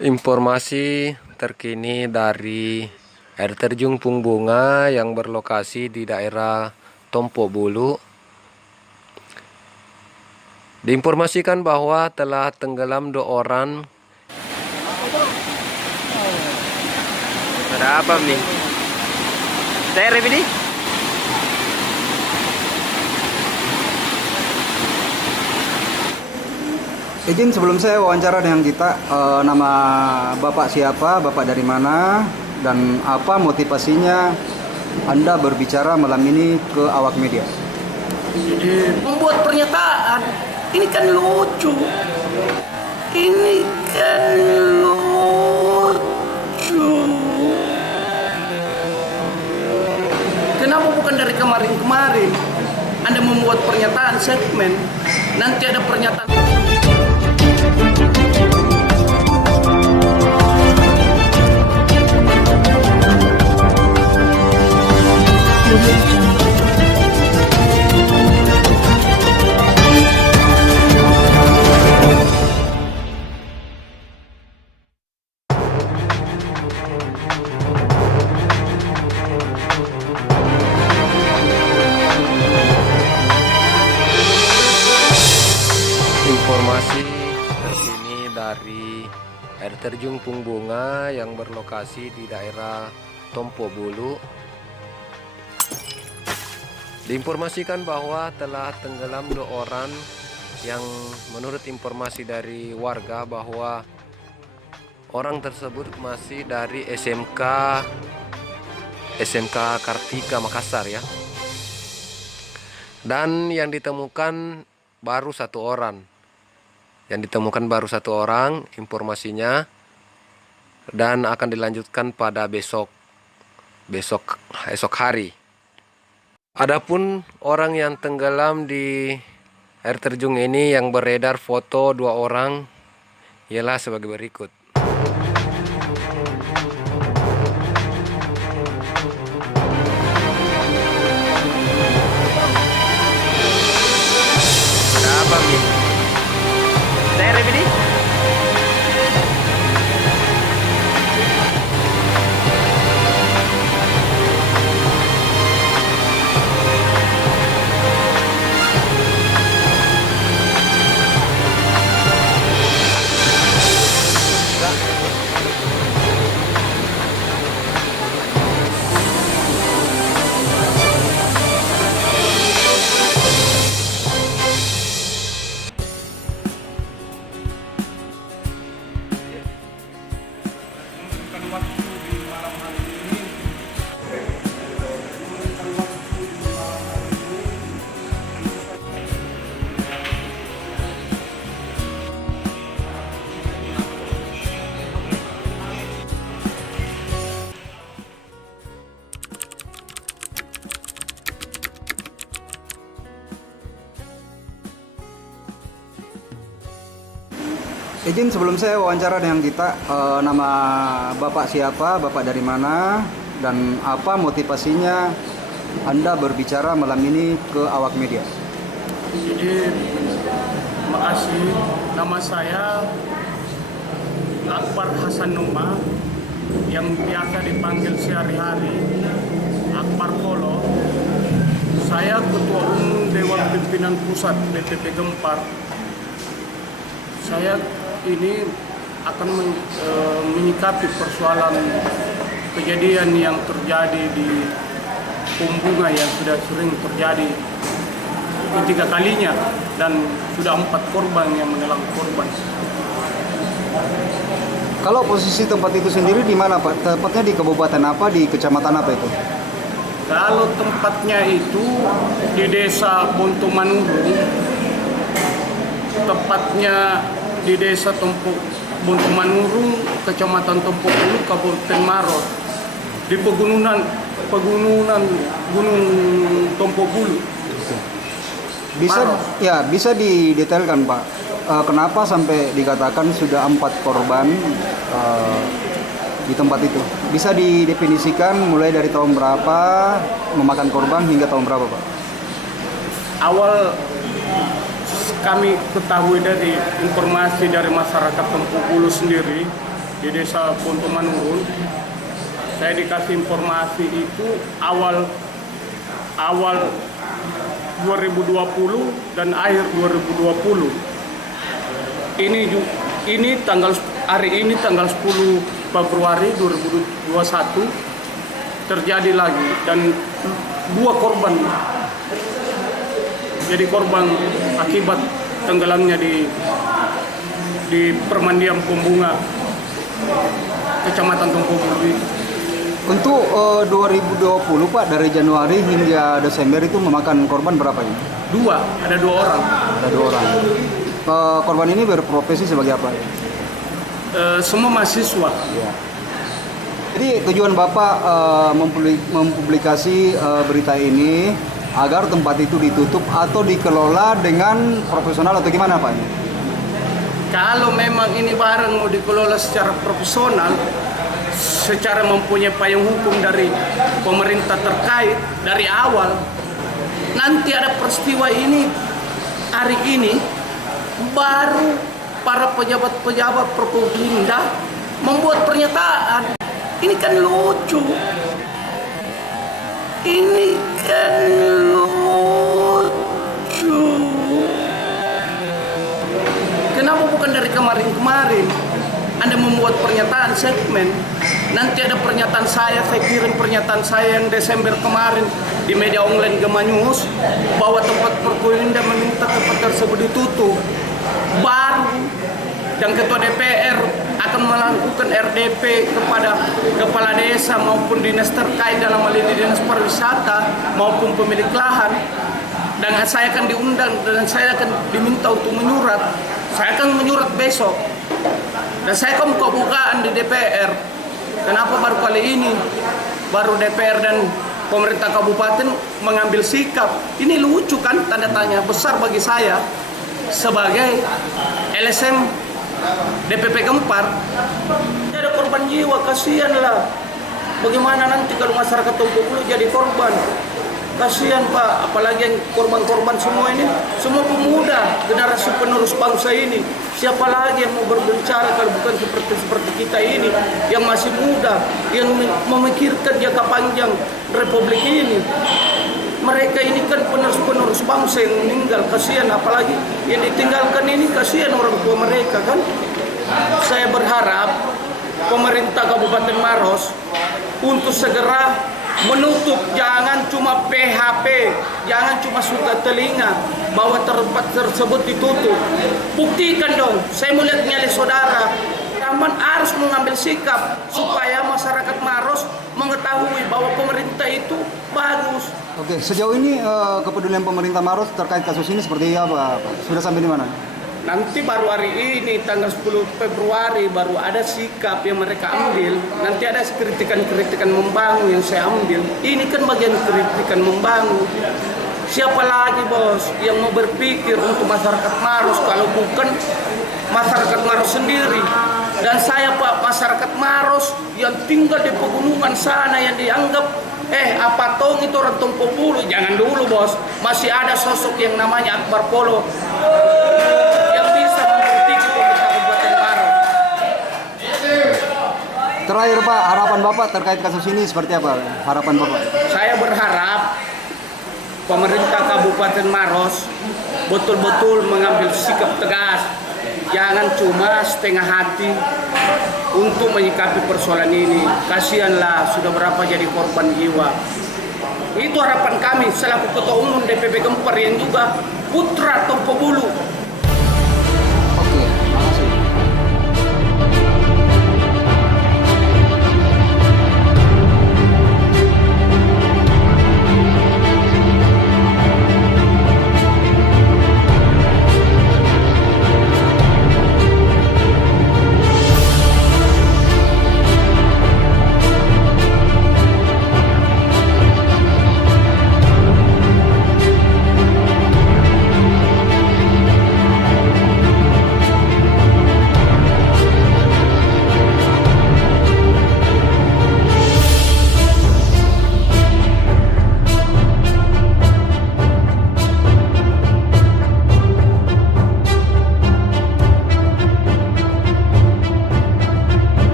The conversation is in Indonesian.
Informasi terkini dari air terjun Pungbunga yang berlokasi di daerah Tompo Bulu. Diinformasikan bahwa telah tenggelam 2 orang. Ada apa nih? Saya ini? Izin sebelum saya wawancara dengan kita, nama Bapak siapa, Bapak dari mana, dan apa motivasinya Anda berbicara malam ini ke awak media? Membuat pernyataan ini kan lucu. Ini kan lucu. Kenapa bukan dari kemarin-kemarin Anda membuat pernyataan segmen? Nanti ada pernyataan. Informasi terkini dari air terjun Pungbunga yang berlokasi di daerah Tompo Bulu. Diinformasikan bahwa telah tenggelam 2 orang yang menurut informasi dari warga bahwa orang tersebut masih dari SMK Kartika Makassar ya. Dan yang ditemukan baru 1 orang. Yang ditemukan baru 1 orang informasinya, dan akan dilanjutkan pada esok hari. Adapun orang yang tenggelam di air terjun ini yang beredar foto 2 orang ialah sebagai berikut. Ada apa nih? Saya ini? Izin sebelum saya wawancara dengan kita, nama Bapak siapa, Bapak dari mana, dan apa motivasinya Anda berbicara malam ini ke awak media? Jadi, makasih. Nama saya Akbar Hasan Numa, yang biasa dipanggil sehari-hari Akbar Polo. Saya Ketua Umum Dewan Pimpinan Pusat DPP Gempar. Saya ini akan menyikapi persoalan kejadian yang terjadi di Pungbunga yang sudah sering terjadi ketiga kalinya, dan sudah 4 korban yang menelan korban. Kalau posisi tempat itu sendiri di mana, Pak? Tepatnya di kabupaten apa, di kecamatan apa itu? Kalau tempatnya itu di Desa Bontomanurung, tepatnya di Desa Bontomanurung, Kecamatan Tompo Bulu, Kabupaten Maros, di pegunungan Gunung Tompo Bulu. Bisa didetailkan, Pak, kenapa sampai dikatakan sudah 4 korban di tempat itu? Bisa didefinisikan mulai dari tahun berapa memakan korban hingga tahun berapa, Pak? Awal kami ketahui dari informasi dari masyarakat Tompo Bulu sendiri, di desa Ponto Manurun. Saya dikasih informasi itu awal 2020 dan akhir 2020. Hari ini tanggal 10 Februari 2021 terjadi lagi dan 2 korban jadi korban akibat tenggelamnya di permandian Pombunga, Kecamatan Tompobulu. Untuk 2020 Pak, dari Januari hingga Desember itu memakan korban berapa ini? Ada dua orang. Ada 2 orang. Korban ini berprofesi sebagai apa? Semua mahasiswa. Ya. Jadi tujuan Bapak mempublikasi berita ini agar tempat itu ditutup atau dikelola dengan profesional atau gimana Pak? Kalau memang ini barang mau dikelola secara profesional, secara mempunyai payung hukum dari pemerintah terkait dari awal, nanti ada peristiwa ini hari ini baru para pejabat-pejabat Forkopimda membuat pernyataan. Ini kan lucu. Ini kan lucu. Kenapa bukan dari kemarin-kemarin Anda membuat pernyataan segmen? Nanti ada pernyataan saya kirim pernyataan saya yang Desember kemarin di media online Gema News bahwa tempat Forkopimda meminta tempat tersebut ditutup. Baru yang Ketua DPR akan melakukan RDP kepada kepala desa maupun dinas terkait dalam hal ini dinas pariwisata maupun pemilik lahan, dan saya akan diundang dan saya akan diminta untuk menyurat. Saya akan menyurat besok dan saya akan buka-bukaan di DPR. Kenapa baru kali ini baru DPR dan pemerintah kabupaten mengambil sikap? Ini lucu kan, tanda tanya besar bagi saya sebagai LSM DPP Gempar. Ada korban jiwa, kasihan lah. Bagaimana nanti kalau masyarakat Tompobulu jadi korban? Kasihan Pak, apalagi yang korban-korban semua ini, semua pemuda, generasi penerus bangsa ini. Siapa lagi yang mau berbicara kalau bukan seperti kita ini, yang masih muda, yang memikirkan jangka panjang Republik ini. Mereka ini kan penerus-penerus bangsa yang meninggal, kasihan, apalagi yang ditinggalkan ini, kasihan orang tua mereka kan. Saya berharap pemerintah Kabupaten Maros untuk segera menutup, jangan cuma PHP, jangan cuma suka telinga bahwa tempat tersebut ditutup. Buktikan dong, saya melihat nyali saudara. Taman harus mengambil sikap supaya masyarakat Maros mengetahui bahwa pemerintah itu bagus. Oke, sejauh ini kepedulian pemerintah Maros terkait kasus ini seperti apa Pak? Sudah sampai di mana? Nanti baru hari ini tanggal 10 Februari baru ada sikap yang mereka ambil. Nanti ada kritikan-kritikan membangun yang saya ambil. Ini kan bagian kritikan membangun. Siapa lagi bos yang mau berpikir untuk masyarakat Maros kalau bukan masyarakat Maros sendiri? Dan saya Pak, masyarakat Maros yang tinggal di pegunungan sana yang dianggap apa tong itu orang Tompobulu. Jangan dulu bos, masih ada sosok yang namanya Akbar Polo yang bisa mengkritisi pemerintah Kabupaten Maros. Terakhir Pak, harapan Bapak terkait kasus ini seperti apa? Harapan Bapak? Saya berharap pemerintah Kabupaten Maros betul-betul mengambil sikap tegas. Jangan cuma setengah hati untuk menyikapi persoalan ini. Kasihanlah, sudah berapa jadi korban jiwa. Itu harapan kami selaku Ketua Umum DPP Gempar yang juga putra Tompobulu.